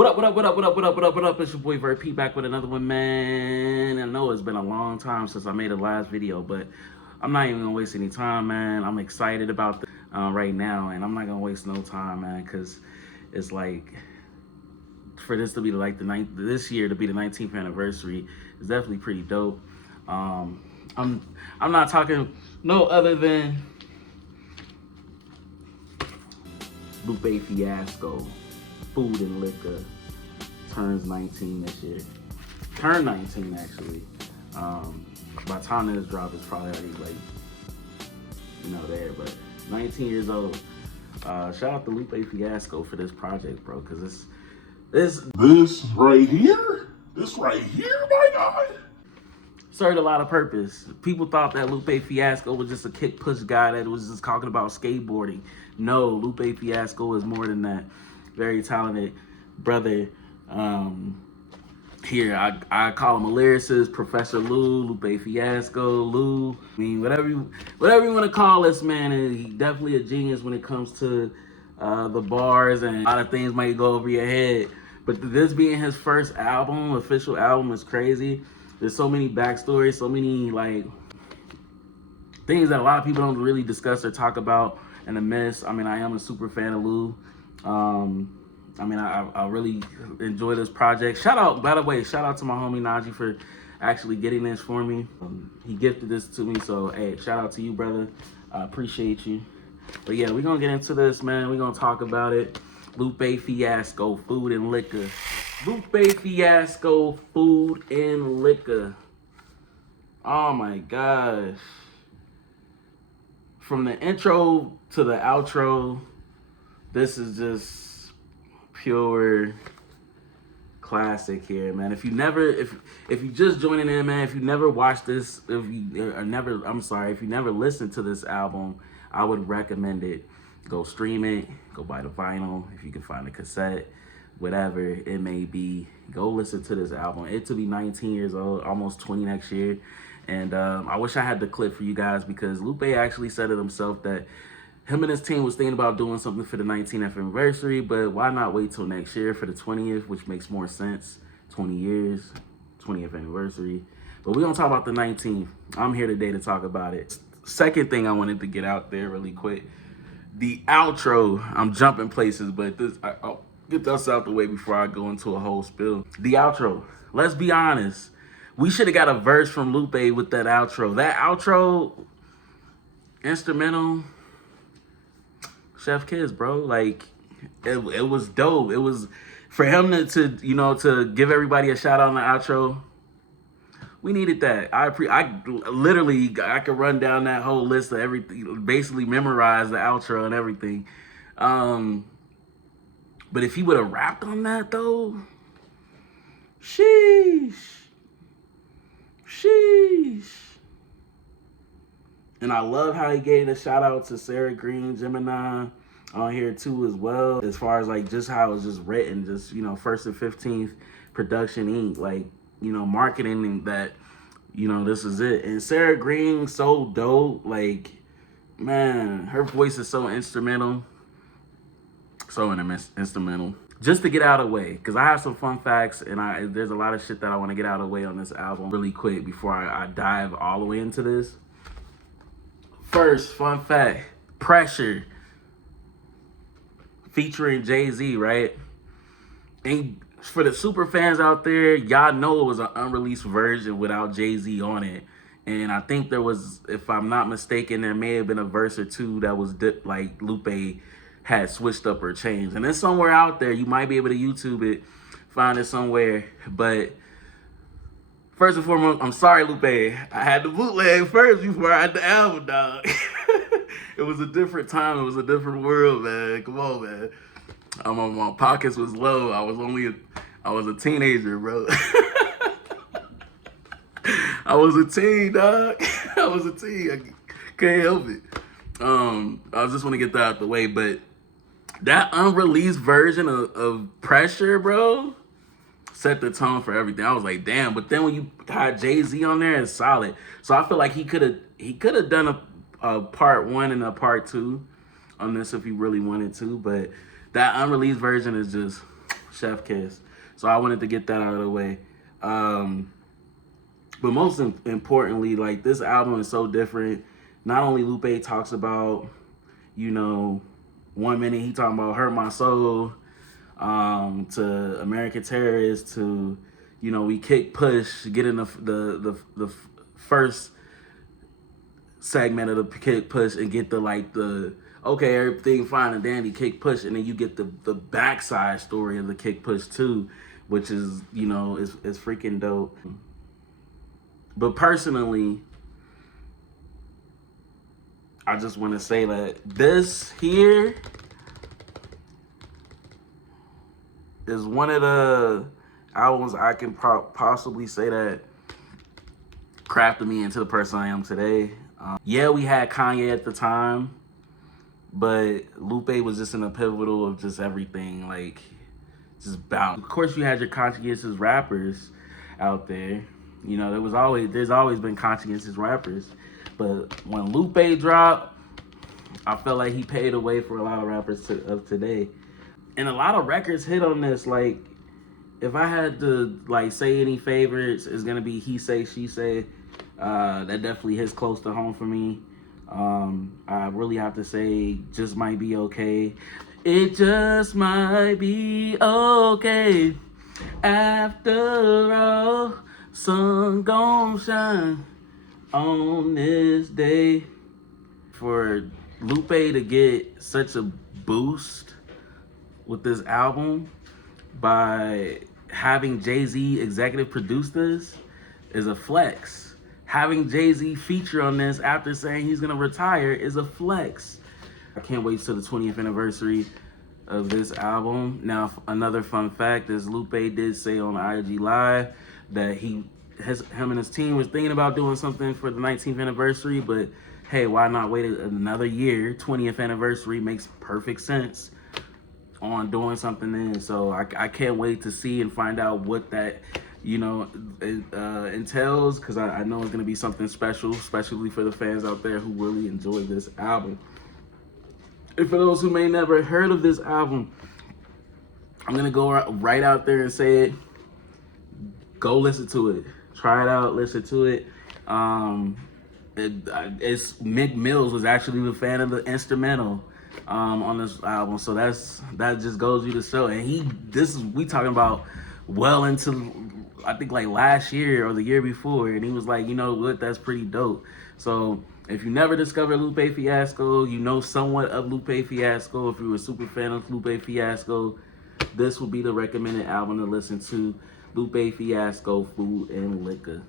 What up, what up, what up, what up, what up, what up, what up? It's your boy Vert P back with another one, man. I know it's been a long time since I made a last video, but I'm not even gonna waste any time, man. I'm excited about this right now, and I'm not gonna waste no time, man, because it's like, for this to be like this year to be the 19th anniversary is definitely pretty dope. I'm not talking no other than Lupe Fiasco, Food and Liquor, turns 19 this year. Turned 19 actually. By the time this drop, it's probably already like, there, but 19 years old. Shout out to Lupe Fiasco for this project, bro, because this right here, my guy, served a lot of purpose. People thought that Lupe Fiasco was just a kick push guy that was just talking about skateboarding. No, Lupe Fiasco is more than that. Very talented brother. Here, I call him a lyricist, Professor Lou, Lupe Fiasco, Lou. I mean, whatever you want to call this man, he's definitely a genius when it comes to the bars, and a lot of things might go over your head. But this being his first album, official album, is crazy. There's so many backstories, so many like things that a lot of people don't really discuss or talk about in the mess. I mean, I am a super fan of Lou. I really enjoy this project. By the way, shout out to my homie Najee for actually getting this for me. He gifted this to me, so hey, shout out to you, brother. I appreciate you. But yeah, we're gonna get into this, man. We're gonna talk about it. Lupe Fiasco, Food and Liquor. Lupe Fiasco, Food and Liquor. Oh my gosh. From the intro to the outro, this is just pure classic here, man. If you just joining in, man, if you never watched this, if you never listened to this album, I would recommend it. Go stream it, go buy the vinyl if you can find a cassette, whatever it may be. Go listen to this album. It to be 19 years old, almost 20 next year. And I wish I had the clip for you guys, because Lupe actually said it himself that him and his team was thinking about doing something for the 19th anniversary, but why not wait till next year for the 20th, which makes more sense. 20 years, 20th anniversary. But we're going to talk about the 19th. I'm here today to talk about it. Second thing I wanted to get out there really quick. The outro, I'm jumping places, but I'll get this out the way before I go into a whole spill. The outro, let's be honest. We should have got a verse from Lupe with that outro. That outro, instrumental, Chef Kiss, bro. Like, it was dope. It was, for him to give everybody a shout out on the outro, we needed that. I could run down that whole list of everything, basically memorize the outro and everything. But if he would have rapped on that though, sheesh. And I love how he gave a shout out to Sarah Green, Gemini on here too as well. As far as like just how it's just written, just, First and 15th Production Inc. Like, marketing that, this is it. And Sarah Green, so dope. Like, man, her voice is so instrumental. Instrumental. Just to get out of the way, because I have some fun facts, and there's a lot of shit that I want to get out of the way on this album really quick before I dive all the way into this. First, fun fact, Pressure, featuring Jay-Z, right? And for the super fans out there, y'all know it was an unreleased version without Jay-Z on it. And I think there was, if I'm not mistaken, there may have been a verse or two that was like Lupe had switched up or changed. And it's somewhere out there. You might be able to YouTube it, find it somewhere. But first and foremost, I'm sorry, Lupe. I had the bootleg first before I had the album, dog. It was a different time. It was a different world, man. Come on, man. My pockets was low. I was a teenager, bro. I was a teen, dog. I was a teen. I can't help it. I just want to get that out the way, but that unreleased version of Pressure, bro, set the tone for everything. I was like, damn. But then when you had Jay-Z on there, it's solid. So I feel like he could have done a part 1 and a part 2 on this if he really wanted to. But that unreleased version is just Chef Kiss. So I wanted to get that out of the way. But most importantly, like, this album is so different. Not only Lupe talks about, you know, 1 minute he talking about Hurt My Soul, to American Terrorist, to, you know, we kick push, getting the first segment of the kick push and get the okay, everything fine and dandy kick push, and then you get the backside story of the kick push too, which is, you know, is freaking dope. But personally, I just want to say that this here is one of the albums I can possibly say that crafted me into the person I am today. Yeah, we had Kanye at the time, but Lupe was just in a pivotal of just everything, like, just bound. Of course, you had your conscientious rappers out there. You know, there's always been conscientious rappers, but when Lupe dropped, I felt like he paved the way for a lot of rappers of today. And a lot of records hit on this. Like, if I had to, like, say any favorites, it's gonna be He Say, She Say. That definitely hits close to home for me. I really have to say Just Might Be Okay. It just might be okay. After all, sun gon' shine on this day. For Lupe to get such a boost with this album by having Jay-Z executive produce this is a flex. Having Jay-Z feature on this after saying he's gonna retire is a flex. I can't wait till the 20th anniversary of this album. Now, another fun fact is Lupe did say on IG Live that him and his team was thinking about doing something for the 19th anniversary, but hey, why not wait another year? 20th anniversary makes perfect sense on doing something then. So I can't wait to see and find out what that, you know, entails, because I know it's gonna be something special, especially for the fans out there who really enjoy this album. And for those who may never heard of this album, I'm gonna go right out there and say it. Go listen to it. Try it out. Listen to it. It's Mick Mills was actually a fan of the instrumental on this album, so that just goes you to show. And we talking about well into, I think, like last year or the year before, and he was like, you know what, that's pretty dope. So if you never discovered Lupe Fiasco, you know somewhat of Lupe Fiasco. If you're a super fan of Lupe Fiasco, this would be the recommended album to listen to. Lupe Fiasco, Food and Liquor.